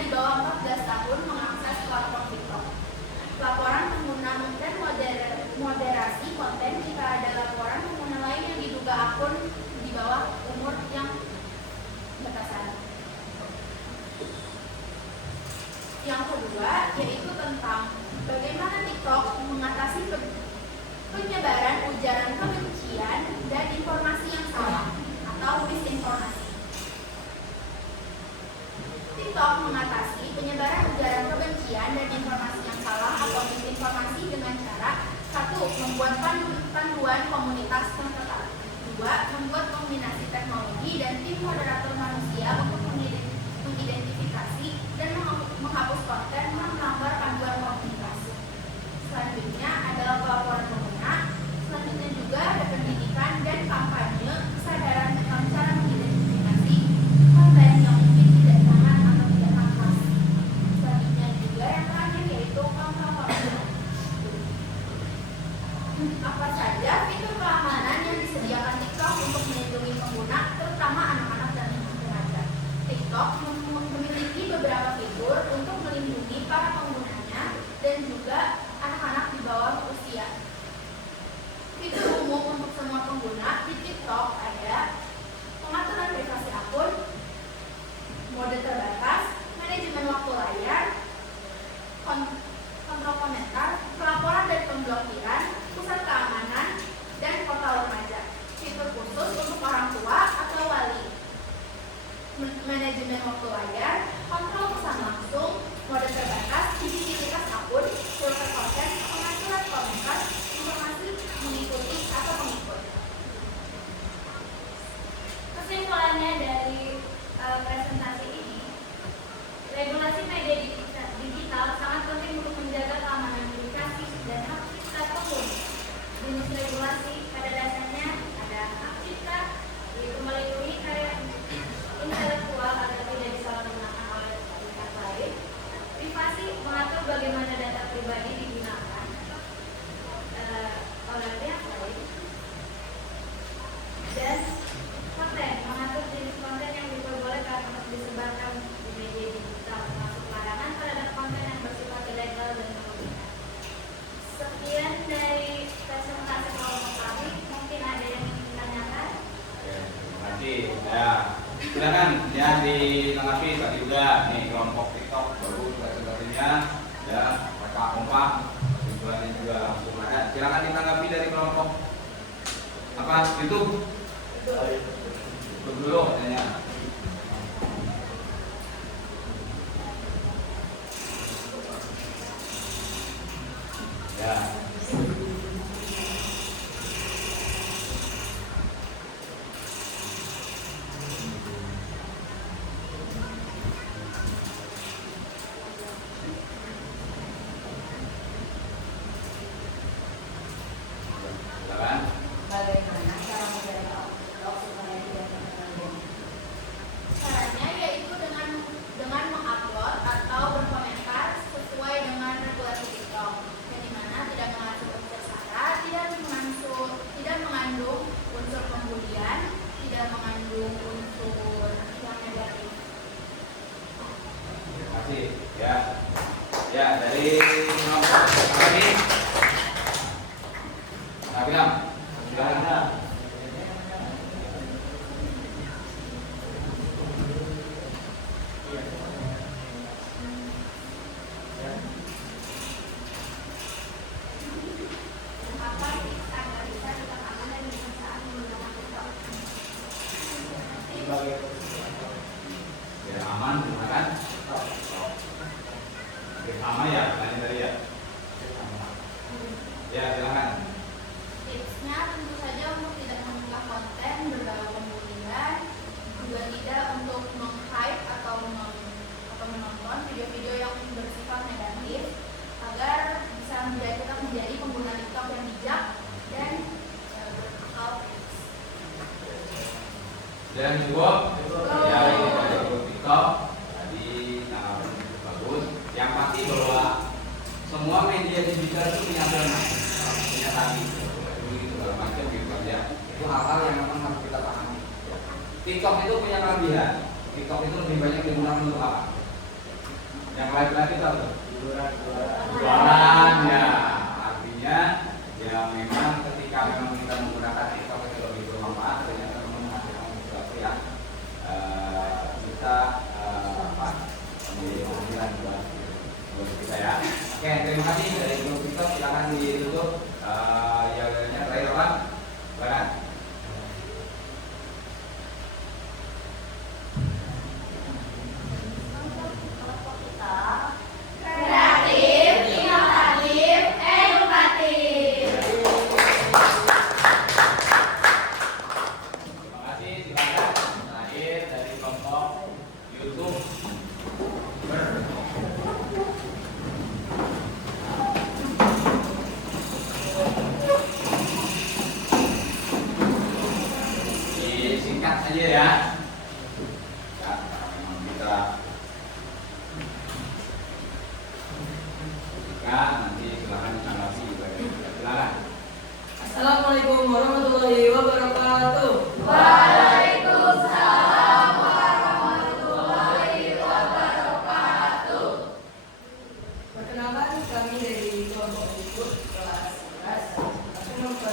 di bawah 14 tahun mengakses platform TikTok. Laporan pengguna dan moderasi konten jika ada laporan pengguna lain yang diduga akun di bawah umur yang batasan. Yang kedua yaitu tentang bagaimana TikTok mengatasi penyebaran ujaran kebencian dan informasi yang salah atau misinformasi. TikTok mengatasi penyebaran ujaran kebencian dan informasi yang salah atau misinformasi dengan cara 1. Membuat panduan komunitas yang ketat. 2. Membuat kombinasi teknologi dan tim moderator manusia untuk mengidentifikasi dan menghapus konten yang melanggar panduan komunitas. Selanjutnya adalah pelaporan pengguna. Selanjutnya juga ada pendidikan dan kampanye kesadaran tentang cara mengidentifikasi konten yang mungkin tidak sangat atau tidak pantas. Selanjutnya juga yang terakhir yaitu kontrol. Apa saja fitur keamanan yang disediakan TikTok untuk melindungi pengguna, terutama anak-anak dan remaja. TikTok memiliki beberapa fitur untuk melindungi para penggunanya dan juga anak-anak di bawah usia. Fitur umum untuk semua pengguna di TikTok ada pengaturan privasi akun, mode terbatas, manajemen waktu layar, kontrol komentar, pelaporan dan pemblokiran, pusat keamanan, dan portal remaja. Fitur khusus untuk orang tua atau wali, manajemen waktu layar, kontrol pesan langsung, mode terbatas, visibilitas akun, filter konten, pengaturan komentar, informasi mengikuti atau pengikut. Kesimpulannya dari presentasi ini, regulasi media digital sangat penting untuk menjaga keamanan privasi dan hak cipta pengguna. Jenis regulasi pada dasarnya ada hak cipta, yaitu melindungi karya intelektual agar tidak disalahgunakan oleh pihak lain. Privasi mengatur bagaimana data pribadi digunakan oleh pihak lain. Dan konten mengatur jenis konten yang diperbolehkan untuk disebarkan di media digital, termasuk larangan terhadap konten yang bersifat ilegal dan merugikan. Sekian dari presentasi kelompok kami. Mungkin ada yang ingin ditanyakan? Terima kasih. Ya, silakan yang dilengkapi tadi udah nih kelompok TikTok bagus presentasinya, ya kompak, kesimpulannya juga langsung ada. Silakan ditanggapi dari kelompok apa YouTube. Dulu katanya. Ya. Silakan. Bagaimana cara menjaga TikTok supaya tidak terkena Dan cukup ya ini pada grup TikTok tadi bagus. Yang pasti bahwa semua media digital itu punya zona, punya tadi, itu segala macam gitu ya. Itu hal-hal yang memang harus kita pahami. TikTok itu punya kelebihan. TikTok itu lebih banyak digunakan untuk apa? Yang lain-lain itu apa? Jualan ya. Artinya ya memang ketika memang kita menggunakan TikTok itu lebih bermanfaat, ternyata memang menghasilkan sesuatu yang kita menjadi pembelajaran buat kita ya. Oke, terima kasih dari grup TikTok. Silakan ditutup yang terakhir Pak. Silakan. Kreatif, inovatif, edukatif. Terima kasih. Silakan terakhir dari kelompok YouTube. Disingkat saja ya. Ya, memang kita nanti silakan ditanggapi. Silakan. Assalamualaikum warahmatullahi wabarakatuh. Waalaikumsalam warahmatullahi wabarakatuh. Perkenalkan kami dari kelompok YouTube kelas 11 akan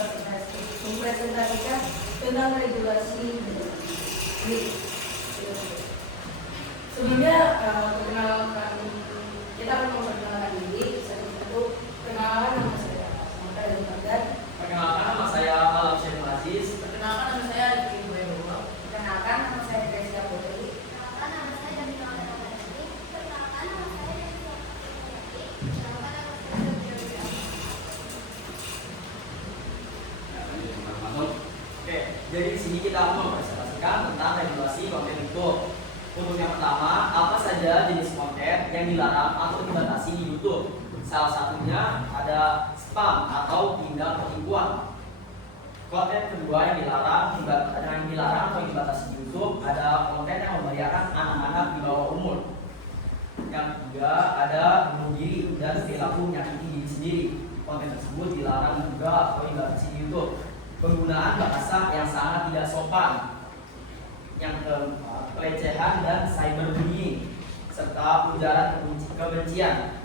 mempresentasikan tentang regulasi ini. Sebelumnya perkenalkan kita akan memperkenalkan diri. Satu-satu perkenalan nama saya Samudra Zulkardan. Perkenalkan nama saya Alam Syekh Aziz. Perkenalkan nama saya Ibu Ewa. Perkenalkan nama saya Gracia Putri. Perkenalkan nama saya Jamila Wadawati. Perkenalkan nama saya Devi Wadawati. Perkenalkan nama saya Devi Wadawati. Masuk. Oke, jadi di sini kita akan mempresentasikan tentang regulasi konten YouTube. Untuk yang pertama, apa saja jenis konten yang dilarang atau dibatasi di YouTube? Salah satunya ada spam atau tindak penipuan. Konten kedua yang dilarang atau dibatasi di YouTube ada konten yang membahayakan anak-anak di bawah umur. Yang ketiga ada bunuh diri dan perilaku menyakiti diri sendiri. Konten tersebut dilarang juga atau dibatasi di YouTube. Penggunaan bahasa yang sangat tidak sopan. Yang keempat, pelecehan dan cyberbullying serta ujaran kebencian.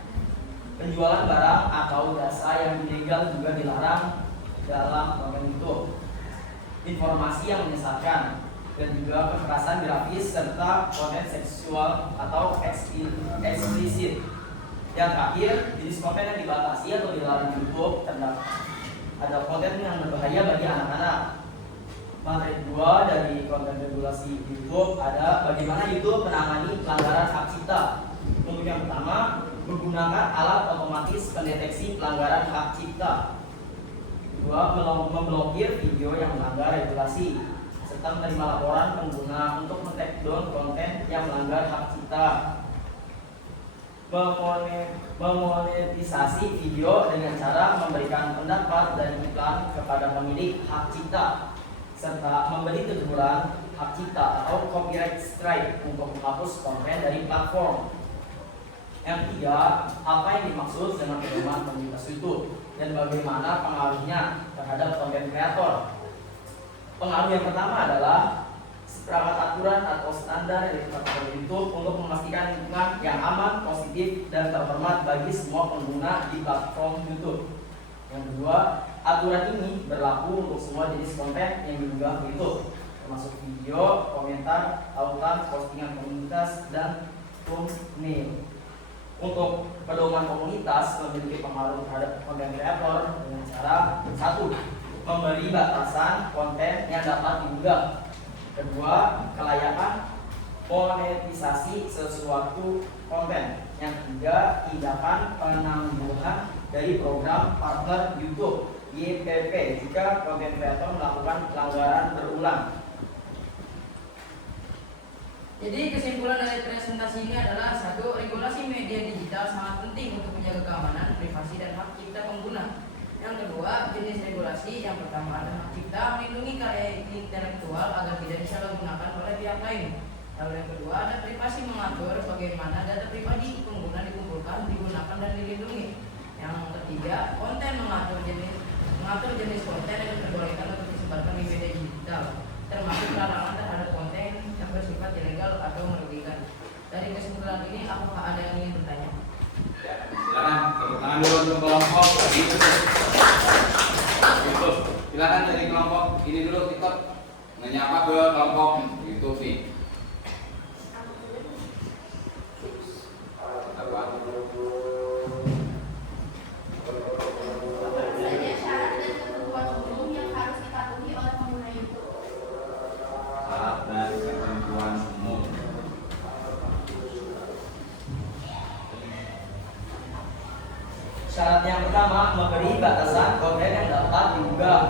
Penjualan barang atau jasa yang ilegal juga dilarang dalam konten YouTube. Informasi yang menyesatkan dan juga kekerasan grafis serta konten seksual atau eksplisit. Yang terakhir, jenis konten yang dibatasi atau dilarang YouTube terdapat ada konten yang berbahaya bagi anak-anak. Materi 2 dari konten regulasi YouTube ada bagaimana YouTube menangani pelanggaran hak cipta. Untuk yang pertama, menggunakan alat otomatis pendeteksi pelanggaran hak cipta. Kedua, memblokir video yang melanggar regulasi serta menerima laporan pengguna untuk men-take down konten yang melanggar hak cipta. Memonetisasi video dengan cara memberikan pendapat dan iklan kepada pemilik hak cipta serta memberi teguran hak cipta atau copyright strike untuk menghapus konten dari platform. Yang ketiga, apa yang dimaksud dengan pedoman komunitas YouTube dan bagaimana pengaruhnya terhadap konten kreator. Pengaruh yang pertama adalah perangkat aturan atau standar yang ditetapkan oleh YouTube untuk memastikan lingkungan yang aman, positif, dan terhormat bagi semua pengguna di platform YouTube. Yang kedua, aturan ini berlaku untuk semua jenis konten yang diunggah ke YouTube, termasuk video, komentar, tautan, postingan komunitas, dan thumbnail. Untuk pedoman komunitas memiliki pengaruh terhadap konten kreator dengan cara: 1. Memberi batasan konten yang dapat diunggah. Kedua, kelayakan monetisasi sesuatu konten. Yang ketiga, tindakan penangguhan dari program partner YouTube YPP jika konten kreator melakukan pelanggaran berulang. Jadi kesimpulan dari presentasi ini adalah: 1. Regulasi media digital sangat penting untuk menjaga keamanan, privasi, dan hak cipta pengguna. Yang kedua, jenis regulasi. Yang pertama ada hak cipta, melindungi karya intelektual agar tidak disalahgunakan oleh pihak lain. Lalu yang kedua ada privasi, mengatur bagaimana data pribadi pengguna dikumpulkan, digunakan dan dilindungi. Yang ketiga, konten, mengatur jenis konten yang diperbolehkan untuk disebarkan di media digital, termasuk larangan terhadap konten yang bersifat ilegal atau merugikan. Dari kesimpulan ini, apakah ada yang ingin bertanya? Ya, silakan tepuk tangan dulu untuk kelompok YouTube. Silakan dari kelompok ini dulu ikut menyapa ke kelompok YouTube nih. Apa? Saja syarat dan ketentuan umum yang harus dipatuhi oleh pengguna YouTube. Syarat dan ketentuan umum. Syarat yang pertama, memberi batasan konten yang dapat diunggah.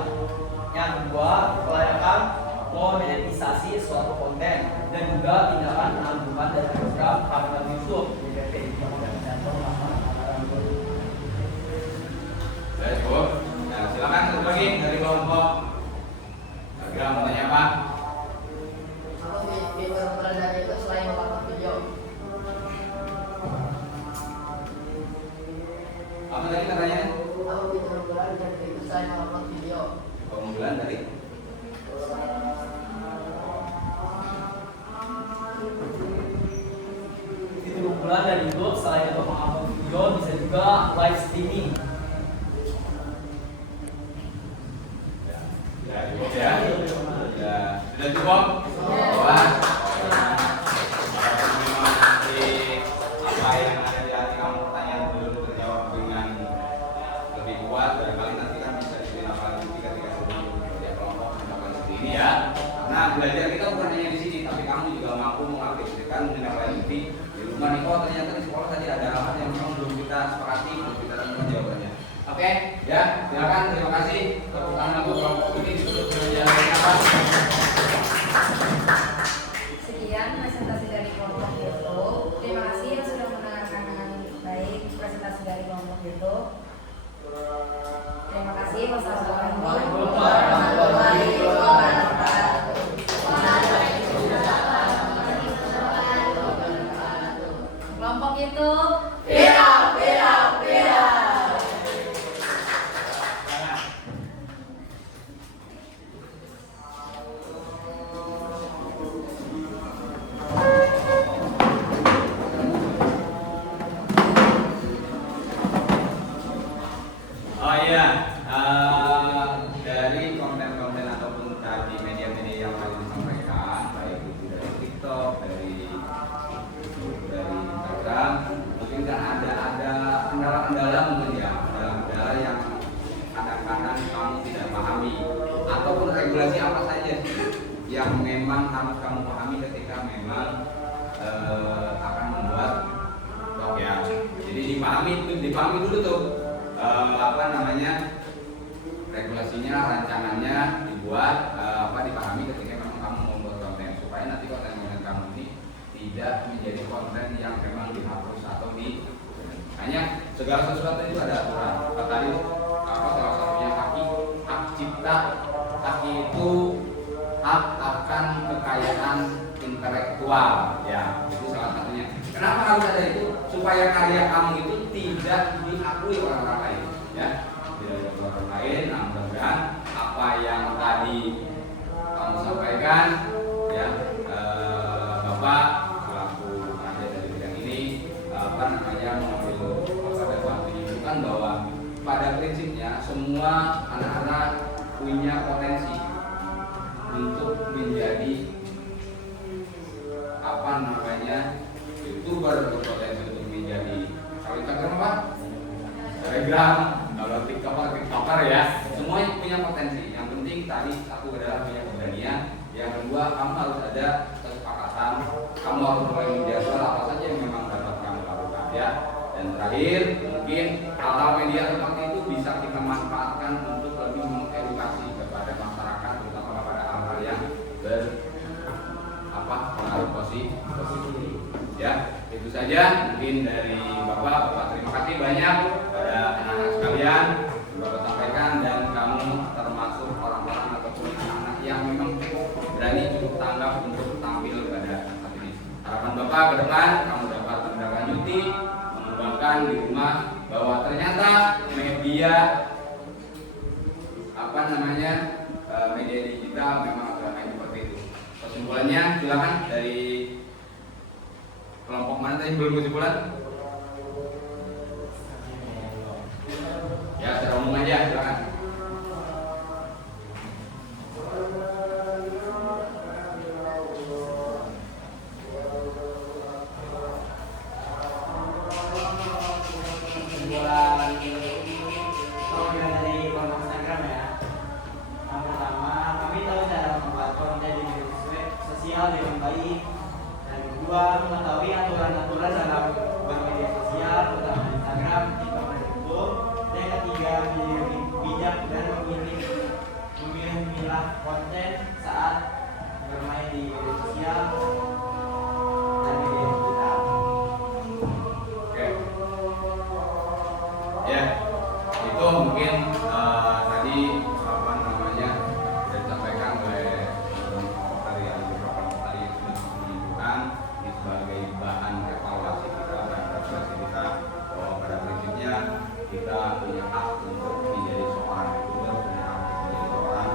Yang kedua, kelayakan monetisasi suatu konten dan juga tindakan penangguhan dan program keamanan YouTube. Ya, cukup. Nah, silakan satu lagi dari kelompok. Kira mau tanya apa? Apa fitur dari itu selain upload video? Apa tadi katanya? Apa fitur unggulan dari itu selain upload video? Keunggulan dari Fitur unggulan dari YouTube selain untuk mengupload video bisa juga live streaming. ya cukup ya. Ya, sudah cukup? Puas? Walaupun memang nanti apa yang ada di hati kamu pertanyaan belum terjawab dengan lebih kuat, barangkali nanti kan bisa ditindaklanjuti ketika sebelum kerja kelompok melakukan seperti ini ya. Karena belajar kita bukan hanya di sini, tapi kamu juga mampu mengaplikasikan menindaklanjuti di rumah nih. Oh ternyata di sekolah tadi ada hal yang memang belum kita sepakati, belum kita temukan jawabannya. Oke, ya silakan. Terima kasih. Tepuk tangan untuk kelompok ini untuk berjalan apa? Sekian presentasi dari kelompok YouTube. Terima kasih yang sudah mendengarkan dengan baik presentasi dari kelompok YouTube. Terima kasih. Wassalamualaikum warahmatullahi wabarakatuh. Kelompok YouTube. Viral, viral, viral. Oh iya, dari konten-konten ataupun tadi media-media yang tadi disampaikan, baik itu dari TikTok, dari Instagram, mungkin kan ada kendala-kendala mungkin ya, kendala-kendala yang kadang-kadang kamu tidak pahami, ataupun regulasi apa saja sih yang memang harus kamu pahami ketika memang akan membuat blog ya. Jadi dipahami dulu tuh. Regulasinya, rancangannya dibuat, dipahami ketika memang kamu membuat konten supaya nanti konten-konten kamu ini tidak menjadi konten yang memang dihapus atau hanya segala sesuatu itu ada aturan. Tadi salah satunya hak cipta, hak itu hak akan kekayaan intelektual ya, itu salah satunya. Kenapa harus ada itu? Supaya karya kamu itu tidak diakui oleh orang lain ya, tidak diakui orang lain. Nah, mudah-mudahan apa yang tadi kamu sampaikan ya, Bapak selaku pengajar dari bidang ini mengambil dan menunjukkan bahwa pada prinsipnya semua anak-anak punya potensi untuk menjadi YouTuber, berpotensi untuk menjadi kalau Instagram apa? Telegram, kalau TikToker ya, semuanya punya potensi. Yang penting tadi satu adalah punya keberanian, yang kedua kamu harus ada kesepakatan, kamu harus mulai menjadwal apa saja yang memang dapat kamu lakukan ya. Dan terakhir mungkin hal-hal media seperti itu bisa kita manfaatkan untuk lebih mengedukasi kepada masyarakat, terutama kepada hal-hal yang pengaruh positif ya. Itu saja mungkin dari Bapak terima kasih banyak pada anak-anak sekalian. Bapak sampaikan siap untuk tampil pada tempat ini. Harapan Bapak ke depan kamu dapat menindaklanjuti, mengembangkan di rumah bahwa ternyata media media digital memang agak main seperti itu. Kesimpulannya silakan dari kelompok mana tadi belum kesimpulan? Ya, secara umum aja silakan. Dengan baik, dan kedua mengetahui aturan-aturan dalam bermedia sosial terutama Instagram, TikTok, dan YouTube. Dan yang ketiga menjadi bijak dan memilah konten saat bermain di media sosial dan media digital. Oke. Ya, itu mungkin tadi sudah disampaikan oleh sebagai bahan evaluasi kita dan refleksi kita bahwa pada prinsipnya kita punya hak untuk menjadi seorang youtuber, punya hak untuk menjadi seorang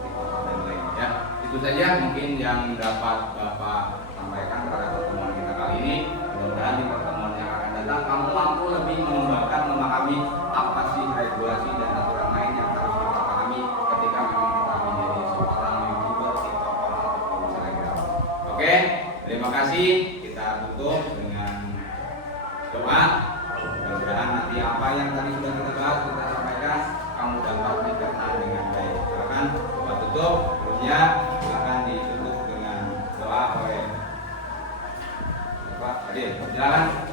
tiktoker dan lain ya. Itu saja mungkin yang dapat Bapak sampaikan pada pertemuan kita kali ini. Mudah-mudahan di pertemuan yang akan datang kamu mampu lebih mengembangkan, memahami apa sih regulasi dan aturan lain yang harus kita pahami ketika memang kita menjadi seorang youtuber, tiktoker ataupun selebgram. Oke. Terima kasih, kita tutup dengan doa. Mudah-mudahan nanti apa yang tadi sudah kita bahas, kita sampaikan, kamu dapat dicerna dengan baik. Silakan buat tutup, sebelumnya silakan ditutup dengan doa oleh Bapak Adil. Silakan.